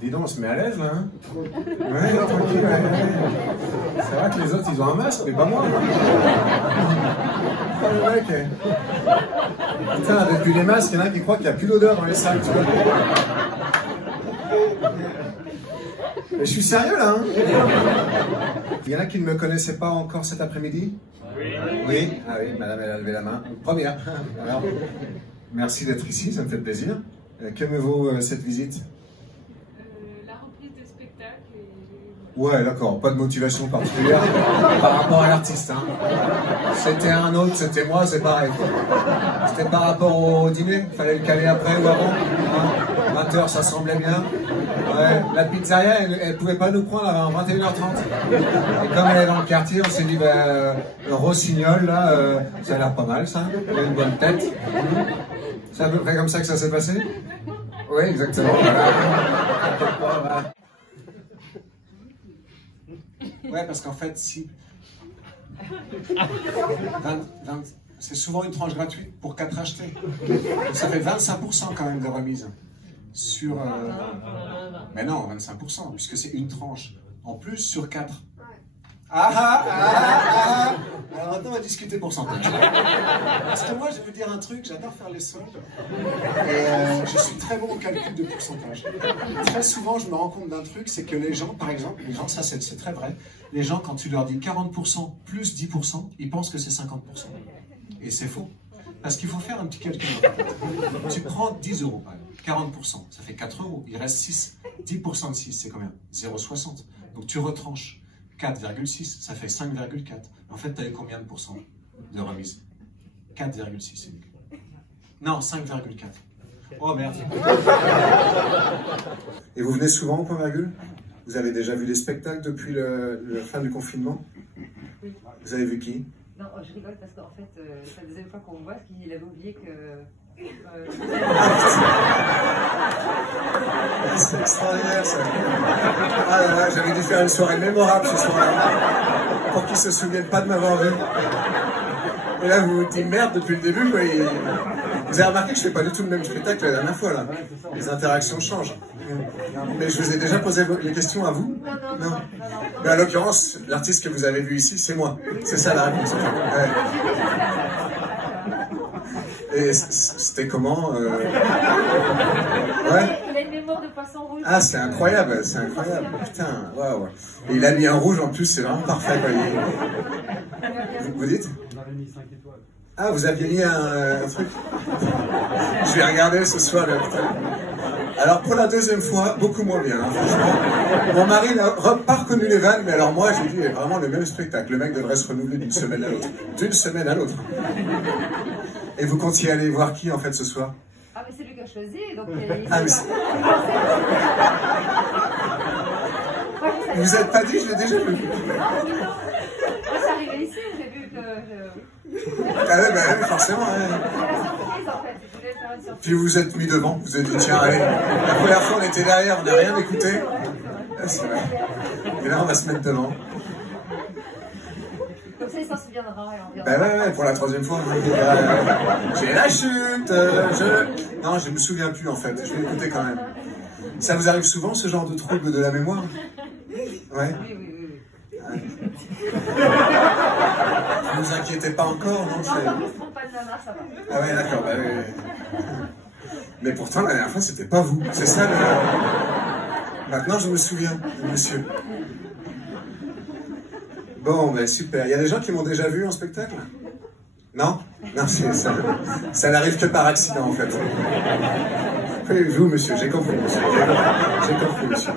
Dis donc, on se met à l'aise, là, hein? Ouais, tranquille, ouais. C'est vrai que les autres, ils ont un masque, mais pas moi. Oh, le mec, putain, depuis les masques, il y en a qui croient qu'il n'y a plus d'odeur dans les salles, tu vois. Mais je suis sérieux, là, hein? Il y en a qui ne me connaissaient pas encore cet après-midi? Oui. Oui? Ah oui, madame, elle a levé la main. Première. Alors, merci d'être ici, ça me fait plaisir. Que me vaut cette visite? La reprise de spectacle et... Ouais, d'accord, pas de motivation particulière par rapport à l'artiste. Hein. C'était un autre, c'était moi, c'est pareil. C'était par rapport au dîner, fallait le caler après ou avant. Hein. 20h, ça semblait bien. Ouais, la pizzeria, elle pouvait pas nous prendre avant 21h30. Et comme elle est dans le quartier, on s'est dit, Rossignol, là, ça a l'air pas mal, ça. Il a une bonne tête. C'est à peu près comme ça que ça s'est passé? Oui, exactement. Voilà. Ouais, parce qu'en fait, si... c'est souvent une tranche gratuite pour 4 achetés. Donc ça fait 25% quand même de remise. Sur... Mais non, 25%, puisque c'est une tranche. En plus, sur 4. Alors maintenant, on va discuter pourcentage. Parce que moi, je vais vous dire un truc, j'adore faire les soldes. Et je suis très bon au calcul de pourcentage. Très souvent, je me rends compte d'un truc, c'est que les gens, par exemple, les gens, ça c'est très vrai, les gens, quand tu leur dis 40% plus 10%, ils pensent que c'est 50%. Et c'est faux. Parce qu'il faut faire un petit calcul. Tu prends 10 euros, par exemple, 40%, ça fait 4 euros, il reste 6. 10% de 6, c'est combien? 0,60. Donc tu retranches. 4,6, ça fait 5,4. En fait, tu avais combien de pourcents de remise? 4,6. Non, 5,4. Oh merde. Et vous venez souvent au point virgule? Vous avez déjà vu des spectacles depuis la fin du confinement? Oui. Vous avez vu qui? Non, je rigole parce qu'en fait, c'est la deuxième fois qu'on me voit, parce qu'il avait oublié que... C'est extraordinaire ça. Ah là là, j'avais dû faire une soirée mémorable ce soir-là pour qu'ils se souviennent pas de m'avoir vu. Et là vous vous dites merde depuis le début quoi. Vous avez remarqué que je fais pas du tout le même spectacle que la dernière fois là. Les interactions changent. Mais je vous ai déjà posé les questions à vous? Non. Mais à l'occurrence, l'artiste que vous avez vu ici, c'est moi. C'est ça la réponse. Ouais. Et c'était comment Ouais. Il a une mémoire de poisson rouge. Ah, c'est incroyable, c'est incroyable. Putain, waouh. Et il a mis un rouge en plus, c'est vraiment parfait. Quoi. Vous dites? On avait mis 5 étoiles. Ah, vous aviez mis un truc? Je vais regarder ce soir. Là, putain. Alors, pour la deuxième fois, beaucoup moins bien, hein, franchement. Mon mari n'a pas reconnu les vannes, mais alors moi, j'ai dit vraiment le même spectacle. Le mec devrait se renouveler d'une semaine à l'autre. D'une semaine à l'autre. Et vous comptiez aller voir qui, en fait, ce soir? Ah, mais c'est lui qui a choisi, donc... Ah, mais vous n'êtes pas dit, je l'ai déjà vu. Non, moi, c'est arrivé ici, j'ai vu que... Ah ouais, bah oui, forcément. Ouais. C'est la surprise, en fait. Je voulais faire une surprise. Puis vous vous êtes mis devant, vous avez dit, tiens, allez. La première fois, on était derrière, on n'a rien écouté. C'est vrai. Et là, on va se mettre devant. Comme ça, il s'en souviendra. Et on verra. Ben ouais, pour la troisième fois. J'ai la chute. Non, je me souviens plus en fait. Je vais écouter quand même. Ça vous arrive souvent ce genre de trouble de la mémoire? Ouais. Oui. Ne vous inquiétez pas encore, non? Non, quand on se trompe pas de nana, ça va. Ah ouais, d'accord. Bah, oui. Mais pourtant, la dernière fois, c'était pas vous. C'est ça le... Maintenant, je me souviens, monsieur. Bon, ben super. Il y a des gens qui m'ont déjà vu en spectacle? Non? Non, ça n'arrive que par accident, en fait. Oui, vous, monsieur, j'ai compris, monsieur. J'ai compris, monsieur.